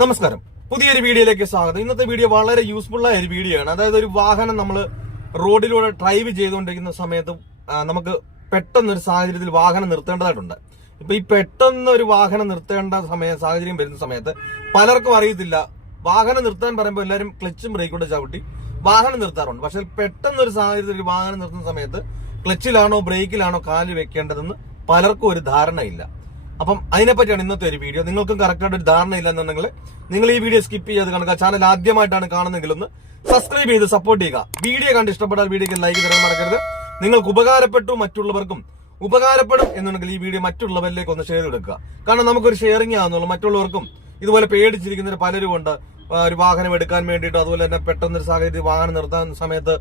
നമസ്കാരം. പുതിയൊരു വീഡിയോയിലേക്ക് സ്വാഗതം. ഇന്നത്തെ വീഡിയോ വളരെ യൂസ്ഫുൾ ആയ ഒരു വീഡിയോ ആണ്. അതായത് ഒരു വാഹനം നമ്മൾ റോഡിലൂടെ ഡ്രൈവ് ചെയ്തുകൊണ്ടിരിക്കുന്ന സമയത്ത് നമുക്ക് പെട്ടെന്ന് ഒരു സാഹചര്യത്തിൽ വാഹനം നിർത്തേണ്ടതായിട്ടുണ്ട്. ഇപ്പൊ ഈ പെട്ടെന്ന് ഒരു വാഹനം നിർത്തേണ്ട സമയ സാഹചര്യം വരുന്ന സമയത്ത് പലർക്കും അറിയത്തില്ല. വാഹനം നിർത്താൻ പറയുമ്പോൾ എല്ലാവരും ക്ലച്ചും ബ്രേക്കും കൊണ്ട് ചവിട്ടി വാഹനം നിർത്താറുണ്ട്. പക്ഷെ പെട്ടെന്ന് ഒരു സാഹചര്യത്തിൽ വാഹനം നിർത്തുന്ന സമയത്ത് ക്ലച്ചിലാണോ ബ്രേക്കിലാണോ കാൽ വെക്കേണ്ടതെന്ന് പലർക്കും ഒരു ധാരണയില്ല. അപ്പം അതിനെപ്പറ്റിയാണ് ഇന്നത്തെ ഒരു വീഡിയോ നിങ്ങൾക്കും കറക്റ്റായിട്ട് ഒരു ധാരണ ഇല്ലെന്നുണ്ടെങ്കിൽ നിങ്ങൾ ഈ വീഡിയോ സ്കിപ്പ് ചെയ്ത് കാണുക. ചാനൽ ആദ്യമായിട്ടാണ് കാണുന്നെങ്കിൽ ഒന്ന് സബ്സ്ക്രൈബ് ചെയ്ത് സപ്പോർട്ട് ചെയ്യുക. വീഡിയോ കണ്ട് ഇഷ്ടപ്പെട്ടാൽ വീഡിയോക്ക് ലൈക്ക് തരാൻ മറക്കരുത്. നിങ്ങൾക്ക് ഉപകാരപ്പെട്ടു മറ്റുള്ളവർക്കും ഉപകാരപ്പെടും എന്നുണ്ടെങ്കിൽ ഈ വീഡിയോ മറ്റുള്ളവരിലേക്ക് ഒന്ന് ഷെയർ എടുക്കുക കാരണം നമുക്കൊരു ഷെയറിംഗ് ആവുന്നുള്ളൂ മറ്റുള്ളവർക്കും ഇതുപോലെ പേടിച്ചിരിക്കുന്നവർ പലരും ഉണ്ട്. ഒരു വാഹനം എടുക്കാൻ വേണ്ടിയിട്ട് അതുപോലെ തന്നെ പെട്ടെന്ന് ഒരു സാഹചര്യത്തിൽ വാഹനം നിർത്താൻ സമയത്ത്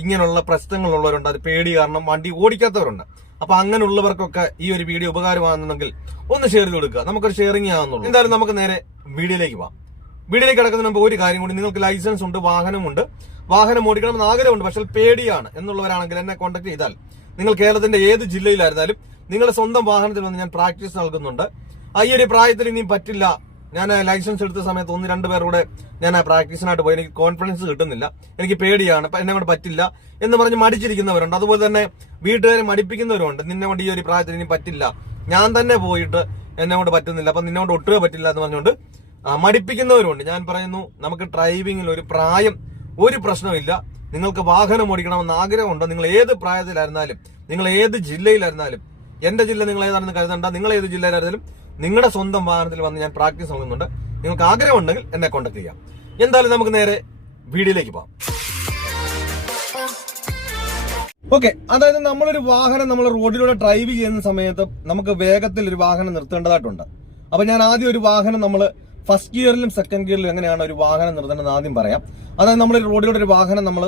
ഇങ്ങനെയുള്ള പ്രശ്നങ്ങളുള്ളവരുണ്ട്. അത് പേടി കാരണം വണ്ടി ഓടിക്കാത്തവരുണ്ട്. അപ്പൊ അങ്ങനെയുള്ളവർക്കൊക്കെ ഈ ഒരു വീഡിയോ ഉപകാരമാകുന്നുണ്ടെങ്കിൽ ഒന്ന് ഷെയർ ചെയ്ത് കൊടുക്കുക. നമുക്കൊരു ഷെയറിംഗ് ആവുന്നുള്ളൂ. എന്തായാലും നമുക്ക് നേരെ വീഡിയോയിലേക്ക് പോവാം. വീഡിയോയിലേക്ക് കിടക്കുന്നതിന് മുമ്പ് ഒരു കാര്യം കൂടി. നിങ്ങൾക്ക് ലൈസൻസ് ഉണ്ട് വാഹനമുണ്ട്. വാഹനം ഓടിക്കണമെന്ന് ആഗ്രഹമുണ്ട് പക്ഷേ പേടിയാണ് എന്നുള്ളവരാണെങ്കിൽ എന്നെ കോൺടാക്ട് ചെയ്താൽ. നിങ്ങൾ കേരളത്തിന്റെ ഏത് ജില്ലയിലായിരുന്നാലും നിങ്ങളുടെ സ്വന്തം വാഹനത്തിൽ വന്ന് ഞാൻ പ്രാക്ടീസ് നൽകുന്നുണ്ട്. ഈ ഒരു പ്രായത്തിൽ ഇനിയും പറ്റില്ല ഞാൻ ലൈസൻസ് എടുത്ത സമയത്ത് ഒന്ന് രണ്ട് പേർ കൂടെ ഞാൻ പ്രാക്ടീസിനായിട്ട് പോയി. എനിക്ക് കോൺഫിഡൻസ് കിട്ടുന്നില്ല. എനിക്ക് പേടിയാണ്. എന്നെ കൊണ്ട് പറ്റില്ല എന്ന് പറഞ്ഞ് മടിച്ചിരിക്കുന്നവരുണ്ട്. അതുപോലെ തന്നെ വീട്ടുകാരെ മടിപ്പിക്കുന്നവരുണ്ട് നിന്നെ കൊണ്ട് ഈ ഒരു പ്രായത്തിൽ ഇനി പറ്റില്ല. ഞാൻ തന്നെ പോയിട്ട് എന്നെ കൊണ്ട് പറ്റുന്നില്ല. അപ്പൊ നിന്നെ കൊണ്ട് ഒട്ടുക പറ്റില്ല എന്ന് പറഞ്ഞുകൊണ്ട് മടിപ്പിക്കുന്നവരുണ്ട് ഞാൻ പറയുന്നു നമുക്ക് ഡ്രൈവിംഗിൽ ഒരു പ്രായം ഒരു പ്രശ്നമില്ല. നിങ്ങൾക്ക് വാഹനം ഓടിക്കണമെന്ന് ആഗ്രഹമുണ്ടോ. നിങ്ങൾ ഏത് പ്രായത്തിലായിരുന്നാലും നിങ്ങൾ ഏത് ജില്ലയിലായിരുന്നാലും എന്റെ ജില്ല നിങ്ങൾ ഏതാണെന്ന് കരുതണ്ട. നിങ്ങൾ ഏത് ജില്ലയിലായിരുന്നാലും നിങ്ങളുടെ സ്വന്തം വാഹനത്തിൽ വന്ന് ഞാൻ പ്രാക്ടീസ് നൽകുന്നുണ്ട് നിങ്ങൾക്ക് ആഗ്രഹമുണ്ടെങ്കിൽ എന്നെ കോൺടാക്ട് ചെയ്യാം. എന്തായാലും നമുക്ക് നേരെ വീഡിയോയിലേക്ക് പോകാം ഓക്കെ അതായത് നമ്മളൊരു വാഹനം നമ്മൾ റോഡിലൂടെ ഡ്രൈവ് ചെയ്യുന്ന സമയത്ത് നമുക്ക് വേഗത്തിൽ ഒരു വാഹനം നിർത്തേണ്ടതായിട്ടുണ്ട്. അപ്പൊ ഞാൻ ആദ്യം ഒരു വാഹനം നമ്മൾ ഫസ്റ്റ് ഗിയറിലും സെക്കൻഡ് ഗിയറിലും എങ്ങനെയാണ് ഒരു വാഹനം നിർത്തേണ്ടത് ആദ്യം പറയാം. അതായത് നമ്മൾ റോഡിലൂടെ ഒരു വാഹനം നമ്മൾ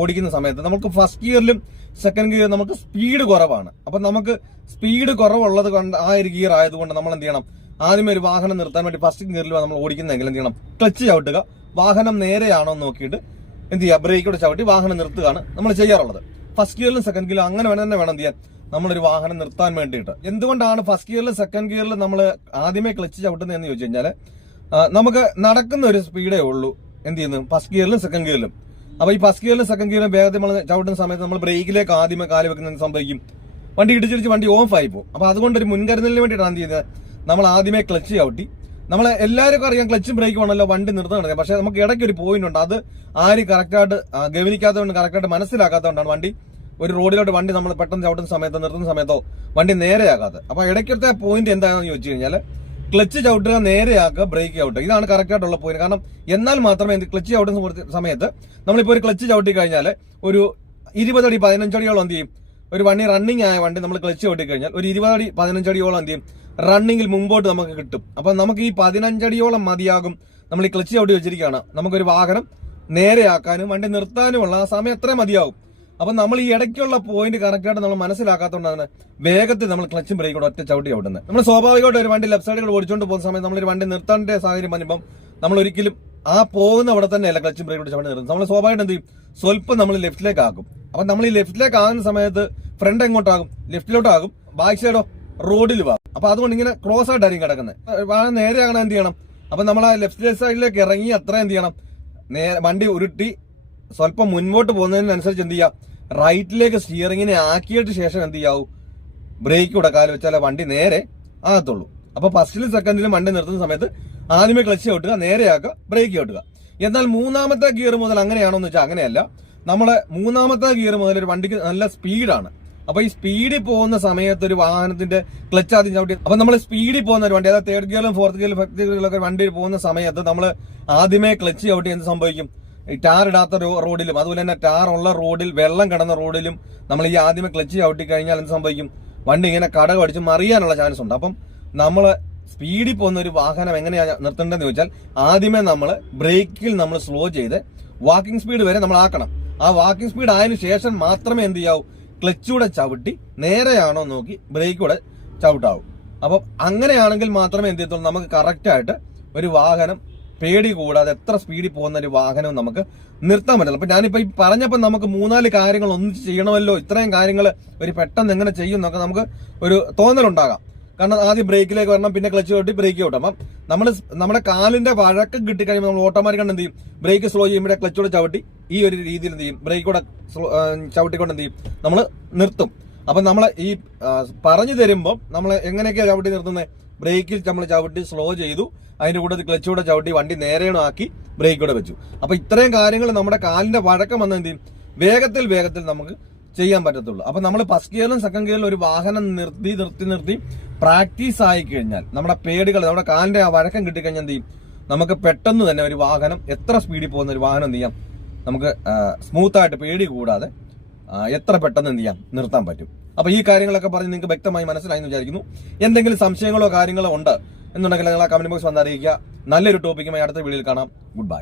ഓടിക്കുന്ന സമയത്ത് നമുക്ക് ഫസ്റ്റ് ഗിയറിലും സെക്കൻഡ് ഗിയർ നമുക്ക് സ്പീഡ് കുറവാണ്. അപ്പൊ നമുക്ക് സ്പീഡ് കുറവുള്ളത് കൊണ്ട് ആ ഒരു ഗിയർ ആയതുകൊണ്ട് നമ്മൾ എന്ത് ചെയ്യണം? ആദ്യമേ ഒരു വാഹനം നിർത്താൻ വേണ്ടി ഫസ്റ്റ് ഗിയറിൽ നമ്മൾ ഓടിക്കുന്നതെങ്കിൽ എന്ത് ചെയ്യണം? ക്ലച്ച് ചവിട്ടുക. വാഹനം നേരെയാണോ എന്ന് നോക്കിയിട്ട് എന്ത് ചെയ്യുക? ബ്രേക്കോട് ചവിട്ടി വാഹനം നിർത്തുകയാണ് നമ്മൾ ചെയ്യാറുള്ളത്. ഫസ്റ്റ് ഗിയറിലും സെക്കൻഡ് ഗിയറിലും അങ്ങനെ വേണം തന്നെ വേണം എന്ത് ചെയ്യാൻ? നമ്മളൊരു വാഹനം നിർത്താൻ വേണ്ടിയിട്ട്. എന്തുകൊണ്ടാണ് ഫസ്റ്റ് ഗിയറിലും സെക്കൻഡ് ഗിയറിലും നമ്മൾ ആദ്യമേ ക്ലച്ച് ചവിട്ടുന്നതെന്ന് ചോദിച്ചു കഴിഞ്ഞാൽ നമുക്ക് നടക്കുന്ന ഒരു സ്പീഡേ ഉള്ളൂ. എന്ത് ചെയ്യുന്നു? ഫസ്റ്റ് ഗിയറിലും സെക്കൻഡ് ഗിയറിലും അപ്പൊ ഈ ഫസ്റ്റ് ഗിയറിലും സെക്കൻഡ് ഗിയറിലും വേഗത്തിൽ നമ്മൾ ചവിട്ടുന്ന സമയത്ത് നമ്മൾ ബ്രേക്കിലേക്ക് ആദ്യമേ കാൽ വെക്കുന്നത് സംഭവിക്കും. വണ്ടി ഇടിച്ചിടിച്ച് വണ്ടി ഓഫ് ആയി പോകും. അപ്പൊ അതുകൊണ്ട് ഒരു മുൻകരുതലിന് വേണ്ടിയിട്ടാണ് എന്ത് ചെയ്യുന്നത്? നമ്മൾ ആദ്യമേ ക്ലച്ച് ചവിട്ടി. നമ്മൾ എല്ലാവർക്കും അറിയാം ക്ലച്ചും ബ്രേക്കും ആണല്ലോ വണ്ടി നിർത്തുന്നത് പക്ഷെ നമുക്ക് ഇടയ്ക്ക് ഒരു പോയിന്റ് ഉണ്ട്. അത് ആര് കറക്റ്റായിട്ട് ഗവനിക്കാത്തതുകൊണ്ട് കറക്റ്റായിട്ട് മനസ്സിലാക്കാത്തതുകൊണ്ടാണ് വണ്ടി ഒരു റോഡിലോട്ട് വണ്ടി നമ്മൾ പെട്ടെന്ന് ചവിട്ടുന്ന സമയത്തോ നിർത്തുന്ന സമയത്തോ വണ്ടി നേരെയാകാത്തത്. അപ്പൊ ഇടയ്ക്കത്തെ പോയിന്റ് എന്താണെന്ന് ചോദിച്ചു കഴിഞ്ഞാൽ ക്ലച്ച് ചവിട്ടുക നേരെയാക്കുക ബ്രേക്ക് ചവിട്ടുക ഇതാണ് കറക്റ്റ് ആയിട്ടുള്ള പോയിന്റ് കാരണം എന്നാൽ മാത്രമേ ക്ലച്ച് ചവിട്ടുന്ന സമയത്ത് നമ്മളിപ്പോൾ ഒരു ക്ലച്ച് ചവിട്ടി കഴിഞ്ഞാൽ ഒരു ഇരുപതടി പതിനഞ്ചടിയോളം എന്ത് ചെയ്യും? ഒരു വണ്ടി റണ്ണിങ് ആയ വണ്ടി നമ്മൾ ക്ലച്ച് ചവിട്ടി കഴിഞ്ഞാൽ ഒരു ഇരുപതടി പതിനഞ്ചടിയോളം എന്ത് ചെയ്യും? റണ്ണിങ്ങിൽ മുമ്പോട്ട് നമുക്ക് കിട്ടും. അപ്പം നമുക്ക് ഈ പതിനഞ്ചടിയോളം മതിയാകും. നമ്മൾ ഈ ക്ലച്ച് ചവിട്ടി വെച്ചിരിക്കുകയാണ്. നമുക്കൊരു വാഹനം നേരെയാക്കാനും വണ്ടി നിർത്താനുമുള്ള ആ സമയം എത്ര മതിയാവും അപ്പൊ നമ്മൾ ഈ ഇടയ്ക്കുള്ള പോയിന്റ് കറക്റ്റായിട്ട് നമ്മൾ മനസ്സിലാക്കാത്തതുകൊണ്ടാണ് വേഗത്തിൽ നമ്മൾ ക്ലച്ചും ബ്രേക്കും ഒറ്റ ചവിട്ടി ഓടുന്നത്. നമ്മൾ സ്വാഭാവികമായിട്ട് ഒരു വണ്ടി ലെഫ്റ്റ് സൈഡിൽ ഓടിച്ചുകൊണ്ട് പോകുന്ന സമയത്ത് നമ്മളൊരു വണ്ടി നിർത്തേണ്ട സാഹചര്യം വരുമ്പം നമ്മൾ ഒരിക്കലും ആ പോകുന്ന അവിടെ തന്നെ അല്ല ക്ലച്ചും ബ്രേക്കും ചവിട്ടി നിർത്തുന്നത്. നമ്മൾ സ്വാഭാവികമായിട്ട് എന്ത് ചെയ്യും? സ്വല്പം നമ്മൾ ലെഫ്റ്റിലേക്ക് ആക്കും. അപ്പൊ നമ്മൾ ഈ ലെഫ്റ്റിലേക്ക് ആകുന്ന സമയത്ത് ഫ്രണ്ട് എങ്ങോട്ടാകും ലെഫ്റ്റിലോട്ടാകും ബാക്ക് സൈഡോ റോഡിൽ വാ അപ്പൊ അതുകൊണ്ട് ഇങ്ങനെ ക്രോസ് ആയിട്ടായിരിക്കും കിടക്കുന്നത്. വാഹനം നേരെ ആകണം എന്ത് ചെയ്യണം? അപ്പൊ നമ്മൾ ആ ലെഫ്റ്റ് സൈഡിലേക്ക് ഇറങ്ങി അത്ര എന്ത് ചെയ്യണം? നേരെ വണ്ടി ഉരുട്ടി സ്വല്പം മുൻപോട്ട് പോകുന്നതിനനുസരിച്ച് എന്ത് ചെയ്യാം? റൈറ്റിലേക്ക് സ്റ്റിയറിങ്ങിനെ ആക്കിയിട്ട് ശേഷം എന്ത് ചെയ്യാവൂ? ബ്രേക്ക് കൊടുക്കാതെ കാൽ വെച്ചാലേ വണ്ടി നേരെ ആകത്തുള്ളൂ. അപ്പൊ ഫസ്റ്റിലും സെക്കൻഡിലും വണ്ടി നിർത്തുന്ന സമയത്ത് ആദ്യമേ ക്ലച്ച് ചവിട്ടുക നേരെയാക്കുക ബ്രേക്ക് ചവിട്ടുക. എന്നാൽ മൂന്നാമത്തെ ഗിയർ മുതൽ അങ്ങനെയാണോ എന്ന് വെച്ചാൽ അങ്ങനെയല്ല. നമ്മളെ മൂന്നാമത്തെ ഗിയർ മുതൽ ഒരു വണ്ടിക്ക് നല്ല സ്പീഡാണ്. അപ്പൊ ഈ സ്പീഡിൽ പോകുന്ന സമയത്ത് ഒരു വാഹനത്തിന്റെ ക്ലച്ച് ആദ്യം ചവിട്ടി. അപ്പൊ നമ്മൾ സ്പീഡിൽ പോകുന്ന ഒരു വണ്ടി അതായത് തേർഡ് ഗിയറിലും ഫോർത്ത് ഗിയറിലും ഫിഫ്ത് ഗിയറിലൊക്കെ വണ്ടി പോകുന്ന സമയത്ത് നമ്മൾ ആദ്യമേ ക്ലച്ച് ചവിട്ടി എന്ത് സംഭവിക്കും? ടാർ ഇടാത്ത റോഡിലും അതുപോലെ തന്നെ ടാർ ഉള്ള റോഡിൽ വെള്ളം കിടന്ന റോഡിലും നമ്മൾ ഈ ആദ്യമേ ക്ലച്ച് ചവിട്ടി കഴിഞ്ഞാൽ എന്ത് സംഭവിക്കും? വണ്ടി ഇങ്ങനെ കട അടിച്ച് മറിയാനുള്ള ചാൻസ് ഉണ്ട്. അപ്പം നമ്മൾ സ്പീഡിൽ പോകുന്ന ഒരു വാഹനം എങ്ങനെയാണ് നിർത്തേണ്ടതെന്ന് ചോദിച്ചാൽ ആദ്യമേ നമ്മൾ ബ്രേക്കിൽ നമ്മൾ സ്ലോ ചെയ്ത് വാക്കിംഗ് സ്പീഡ് വരെ നമ്മൾ ആക്കണം. ആ വാക്കിംഗ് സ്പീഡ് ആയതിനു ശേഷം മാത്രമേ എന്ത് ചെയ്യാവൂ? ക്ലച്ചൂടെ ചവിട്ടി നേരെയാണോ നോക്കി ബ്രേക്കൂടെ ചവിട്ടാവൂ. അപ്പം അങ്ങനെയാണെങ്കിൽ മാത്രമേ എന്ത് ചെയ്യത്തുള്ളൂ? നമുക്ക് കറക്റ്റായിട്ട് ഒരു വാഹനം പേടി കൂടാതെ എത്ര സ്പീഡിൽ പോകുന്ന ഒരു വാഹനവും നമുക്ക് നിർത്താൻ പറ്റില്ല. അപ്പൊ ഞാനിപ്പോ ഈ പറഞ്ഞപ്പോൾ നമുക്ക് മൂന്നാൽ കാര്യങ്ങൾ ഒന്നിച്ച് ചെയ്യണമല്ലോ ഇത്രയും കാര്യങ്ങൾ ഒരു പെട്ടെന്ന് എങ്ങനെ ചെയ്യും എന്നൊക്കെ നമുക്ക് ഒരു തോന്നലുണ്ടാകാം. കാരണം ആദ്യം ബ്രേക്കിലേക്ക് വരണം പിന്നെ ക്ലച്ച് കൊട്ടി ബ്രേക്ക് ചവിട്ടും അപ്പം നമ്മൾ നമ്മുടെ കാലിന്റെ വഴക്കം കിട്ടിക്കഴിയുമ്പോൾ നമ്മൾ ഓട്ടോമാറ്റിക്കാണ് എന്ത് ചെയ്യും? ബ്രേക്ക് സ്ലോ ചെയ്യുമ്പോഴേ കൂടെ ചവിട്ടി ഈ ഒരു രീതിയിൽ എന്ത് ചെയ്യും? ബ്രേക്ക് കൂടെ ചവിട്ടിക്കൊണ്ട് എന്ത് ചെയ്യും? നമ്മൾ നിർത്തും. അപ്പം നമ്മൾ ഈ പറഞ്ഞു തരുമ്പോൾ നമ്മൾ എങ്ങനെയൊക്കെയാണ് ചവിട്ടി നിർത്തുന്നത് ബ്രേക്കിൽ നമ്മൾ ചവിട്ടി സ്ലോ ചെയ്തു. അതിന്റെ കൂടെ ക്ലച്ച് കൂടെ ചവിട്ടി വണ്ടി നേരെയാണ് ആക്കി ബ്രേക്ക് കൂടെ വെച്ചു. അപ്പൊ ഇത്രയും കാര്യങ്ങൾ നമ്മുടെ കാലിന്റെ വഴക്കം വന്ന എന്ത് വേഗത്തിൽ വേഗത്തിൽ നമുക്ക് ചെയ്യാൻ പറ്റത്തുള്ളൂ. അപ്പൊ നമ്മൾ ഫസ്റ്റ് ഗിയറിലും സെക്കൻഡ് ഗിയറിലും ഒരു വാഹനം നിർത്തി നിർത്തി നിർത്തി പ്രാക്ടീസ് ആയി കഴിഞ്ഞാൽ നമ്മുടെ പേടുകൾ നമ്മുടെ കാലിന്റെ ആ വഴക്കം കിട്ടിക്കഴിഞ്ഞാൽ എന്ത് ചെയ്യും? നമുക്ക് പെട്ടെന്ന് തന്നെ ഒരു വാഹനം എത്ര സ്പീഡിൽ പോകുന്ന ഒരു വാഹനം എന്ത് ചെയ്യാം? നമുക്ക് സ്മൂത്തായിട്ട് പേടി കൂടാതെ എത്ര പെട്ടെന്ന് എന്ത് ചെയ്യാം? നിർത്താൻ പറ്റും. അപ്പൊ ഈ കാര്യങ്ങളൊക്കെ പറഞ്ഞ് നിങ്ങൾക്ക് വ്യക്തമായി മനസ്സിലായി എന്ന് വിചാരിക്കുന്നു. എന്തെങ്കിലും സംശയങ്ങളോ കാര്യങ്ങളോ ഉണ്ട് എന്നുണ്ടെങ്കിൽ നിങ്ങൾ ആ കമന്റ് ബോക്സ് വന്ന് അറിയിക്കുക. നല്ലൊരു ടോപ്പിക്കുമായി അടുത്ത വീഡിയോയിൽ കാണാം. Good bye